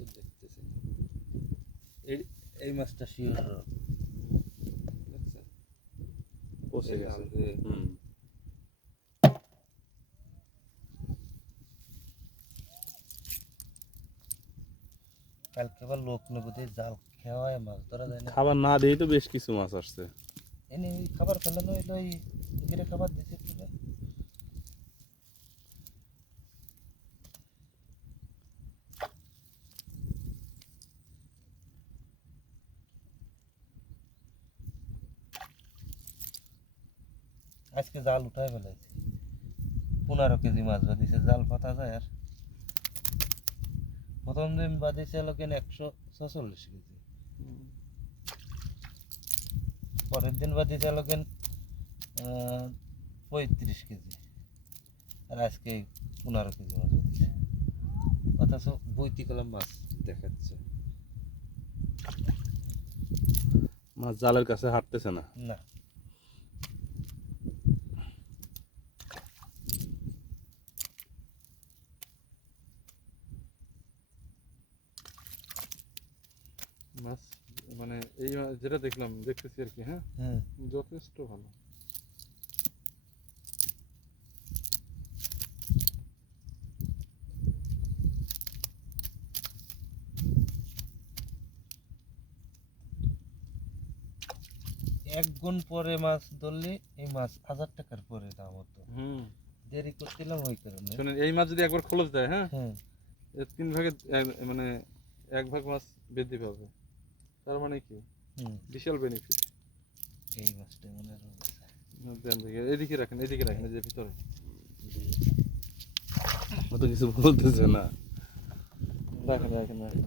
তো দেখতেছি না। এই মাছটা শিওর দেখছেন পচে এই গেছে। লাল হয়ে কালকে আবার লোক নদীতে জাল খাওয়ায় মাছ ধরা যায় না। খাবার না দিয়েই তো বেশ কিছু মাছ আসছে। এনে ওই খাবার ফেলানো হইলো ওই গিরে খাবার দিছে তুলে আজকে জাল উঠায় ফেলাইছি 15 কেজি মাছ বাঁধিছে জাল পাতা যায় আর প্রথম দিন বাঁধিছে লোকেন 146 কেজি পরের দিন বাঁধিছে লোকেন 35 কেজি আর আজকে 15 কেজি মাছ বাঁধিছে অথচ বইতি কলম মাছ দেখাচ্ছে মাছ জালের কাছে হাঁটতেছে না। না মাছ মানে এই যেটা দেখলাম দেখতেছি আর কি। হ্যাঁ, হ্যাঁ যথেষ্ট ভালো। এক গুণ পরে মাছ ধরলে এই মাছ 1000 টাকার পরে দাম হতো দেরি করছিলাম ওই কারণে শুনেন, এই মাছ যদি একবার খোলস দেয়, হ্যাঁ, হ্যাঁ এর 3 ভাগের মানে 1 ভাগ মাছ বৃদ্ধি পাবে। তার মানে কি বিশাল বেনিফিট। এই মাছটা মনে রয়েছে এদিকে রাখেন, এদিকে রাখেন, এই যে ভিতরে। ও তো কিছু বলতেছে না। রাখেন রাখেন রাখেন।